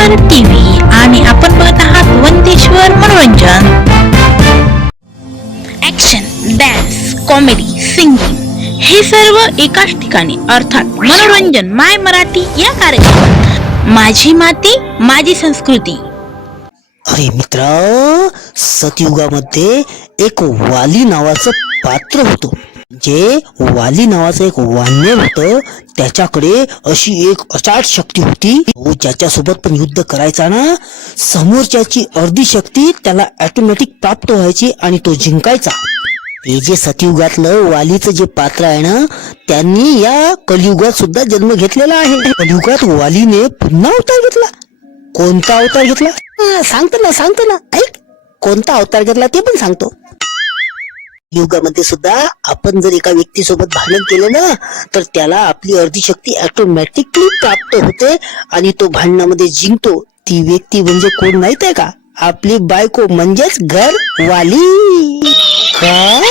वंदेश्वर TV आणि आपण बघत आहात वंदेश्वर मनोरंजन. ऍक्शन डॅन्स कॉमेडी सिंगिंग हे सर्व एकाच ठिकाणी अर्थात मनोरंजन माय मराठी या कार्यक्रमात. माझी माती माझी संस्कृती. अरे मित्र सतयुगामध्ये एक वाली नावाचं पात्र होतं. जे वाली नावाचं एक वान्य होतं त्याच्याकडे अशी एक अचाट शक्ती होती. तो ज्याच्यासोबत पण युद्ध करायचा ना समोरच्याची अर्धी शक्ती त्याला ऑटोमॅटिक प्राप्त व्हायची आणि तो जिंकायचा. हे जे सतयुगातलं वालीचं जे पात्र आहे ना त्यांनी या कलियुगात सुद्धा जन्म घेतलेला आहे. कलियुगात वालीने पुन्हा अवतार घेतला. कोणता अवतार घेतला? सांगतो ना सांगतो ना. ऐक कोणता अवतार घेतला ते पण सांगतो. युगामध्ये सुद्धा आपण जर एका व्यक्तीसोबत भांडण केलं ना तर त्याला आपली अर्धी शक्ती ऑटोमॅटिकली प्राप्त होते आणि तो भांडणामध्ये जिंकतो. ती व्यक्ती म्हणजे कोण माहीत आहे का? आपली बायको म्हणजेच घरवाली. काय